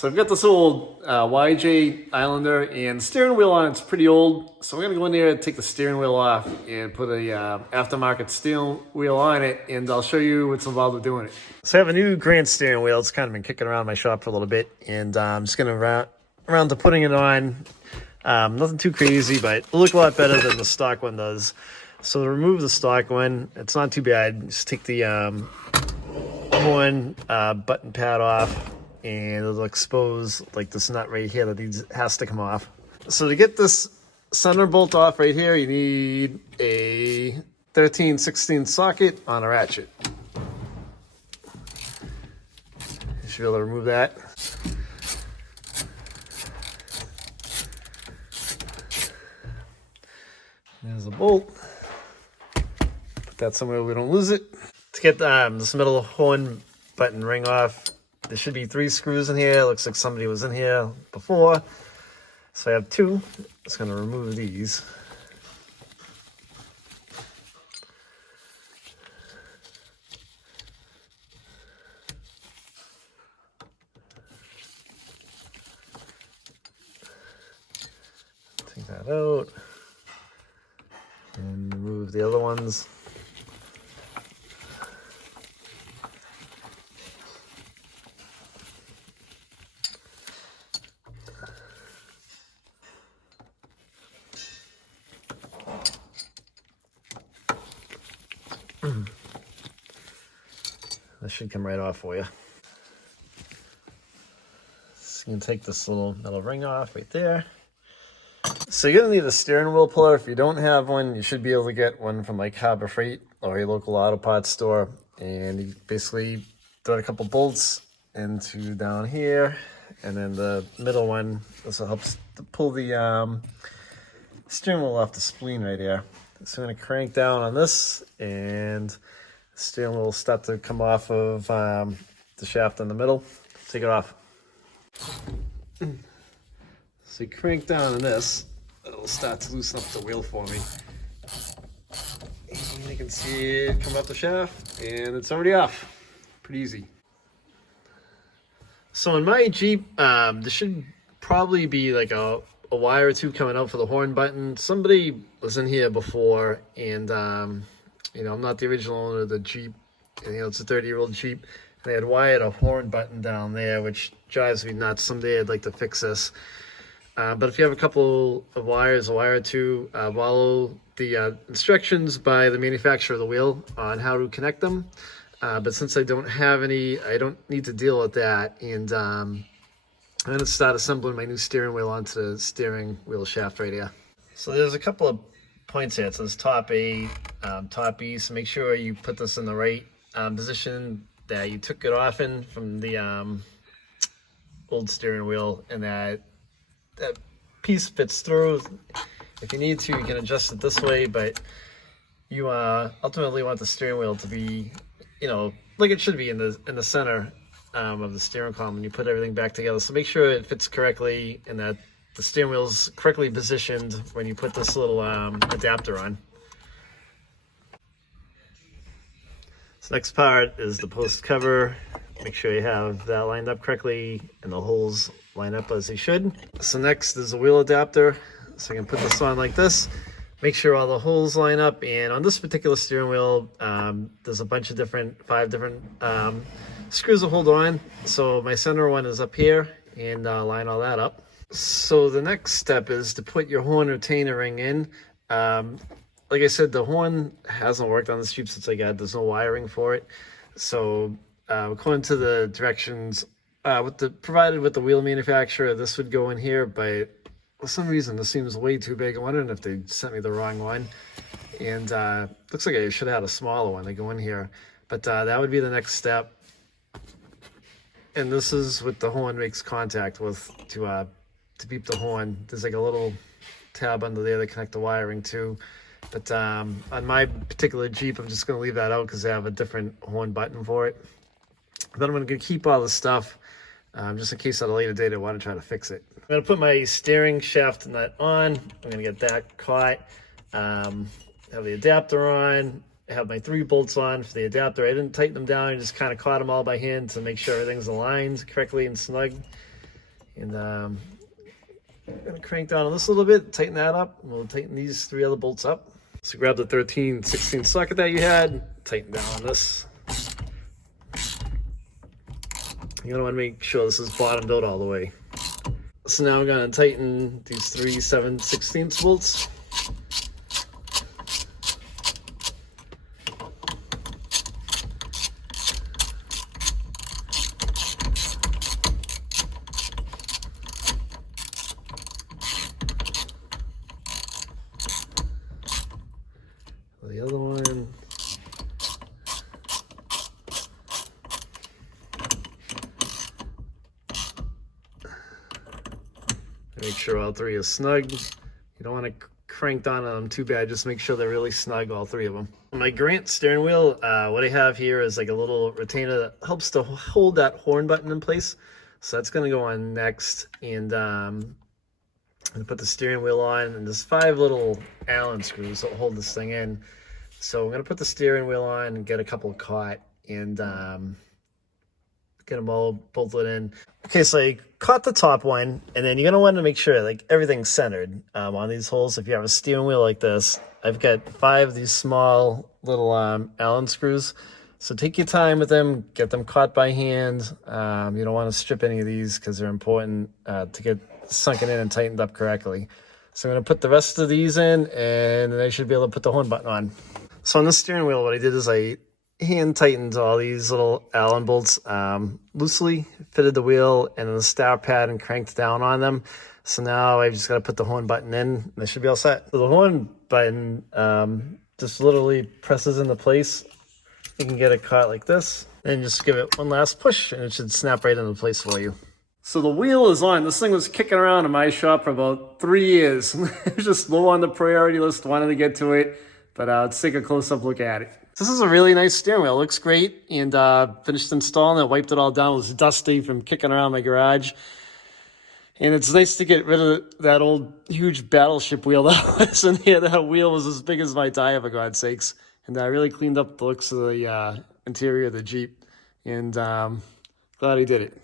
So I've got this old YJ Islander, and the steering wheel on it's pretty old. So we're gonna go in there and take the steering wheel off and put a aftermarket steering wheel on it, and I'll show you what's involved with doing it. So I have a new Grand steering wheel. It's kind of been kicking around my shop for a little bit, and I'm just gonna around to putting it on. Nothing too crazy, but it'll look a lot better than the stock one does. So to remove the stock one, it's not too bad. Just take the horn button pad off, and it'll expose like this nut right here that has to come off. So to get this center bolt off right here, you need a 13/16 socket on a ratchet. You should be able to remove that. There's a bolt. Put that somewhere we don't lose it. To get this middle horn button ring off, there should be 3 screws in here. It looks like somebody was in here before. So I have 2. Just going to remove these. Take that out. And remove the other ones. That should come right off for you. So you can take this little metal ring off right there. So you're gonna need a steering wheel puller. If you don't have one, you should be able to get one from like Harbor Freight or your local auto parts store. And you basically throw a couple bolts into down here, and then the middle one, this helps to pull the steering wheel off the spleen right here. So I'm gonna crank down on this, and the steering wheel will start to come off of the shaft in the middle. Take it off. So you crank down on this, it'll start to loosen up the wheel for me. And you can see it come up the shaft, and it's already off. Pretty easy. So in my Jeep, there should probably be like a wire or 2 coming out for the horn button. Somebody was in here before, and you know, I'm not the original owner of the Jeep. And, you know, it's a 30-year-old Jeep. They had wired a horn button down there, which drives me nuts. Someday I'd like to fix this. But if you have a couple of wires, a wire or 2, follow the instructions by the manufacturer of the wheel on how to connect them. But since I don't have any, I don't need to deal with that. And I'm going to start assembling my new steering wheel onto the steering wheel shaft right here. So there's a couple of points here. It says top A, top B. So make sure you put this in the right position that you took it off in from the old steering wheel, and that piece fits through. If you need to, you can adjust it this way, but you ultimately want the steering wheel to be, you know, like it should be in the center of the steering column when you put everything back together. So make sure it fits correctly and that the steering wheel's correctly positioned when you put this little adapter on. So next part is the post cover. Make sure you have that lined up correctly and the holes line up as they should. So next is the wheel adapter. So I can put this on like this. Make sure all the holes line up. And on this particular steering wheel, there's a bunch of 5 different screws to hold on. So my center one is up here, and line all that up. So the next step is to put your horn retainer ring in. Like I said, the horn hasn't worked on this Jeep since I got it. There's no wiring for it. So according to the directions provided with the wheel manufacturer, this would go in here, but for some reason this seems way too big. I'm wondering if they sent me the wrong one. And looks like I should have had a smaller one to go in here. But that would be the next step. And this is what the horn makes contact with to beep the horn. There's like a little tab under there to connect the wiring to. But on my particular Jeep, I'm just going to leave that out because I have a different horn button for it. Then I'm going to keep all the stuff just in case at a later date I want to try to fix it. I'm going to put my steering shaft nut on. I'm going to get that caught. Have the adapter on. I have my 3 bolts on for the adapter. I didn't tighten them down. I just kind of caught them all by hand to make sure everything's aligned correctly and snug. And I'm gonna crank down on this a little bit, tighten that up, and we'll tighten these 3 other bolts up. So grab the 13/16 socket that you had, tighten down on this. You're gonna wanna make sure this is bottomed out all the way. So now I'm gonna tighten these 3 7/16 bolts. The other one. Make sure all 3 are snug. You don't want to crank down on them too bad. Just make sure they're really snug, all 3 of them. My Grant steering wheel, what I have here is like a little retainer that helps to hold that horn button in place. So that's going to go on next. And I'm going to put the steering wheel on. And there's 5 little Allen screws that hold this thing in. So I'm going to put the steering wheel on and get a couple caught and get them all bolted in. Okay, so I caught the top one, and then you're going to want to make sure like everything's centered on these holes. If you have a steering wheel like this, I've got 5 of these small little Allen screws. So take your time with them, get them caught by hand. You don't want to strip any of these because they're important to get sunken in and tightened up correctly. So I'm going to put the rest of these in, and then I should be able to put the horn button on. So on the steering wheel, what I did is I hand tightened all these little Allen bolts loosely, fitted the wheel and then the star pad and cranked down on them. So now I've just got to put the horn button in and they should be all set. So the horn button just literally presses into place. You can get it caught like this and just give it one last push and it should snap right into place for you. So the wheel is on. This thing was kicking around in my shop for about 3 years. It was just low on the priority list, wanted to get to it, but let's take a close-up look at it. This is a really nice steering wheel. It looks great, and finished installing it, wiped it all down. It was dusty from kicking around my garage. And it's nice to get rid of that old huge battleship wheel that was in here. That wheel was as big as my tire, for God's sakes. And I really cleaned up the looks of the interior of the Jeep. And glad I did it.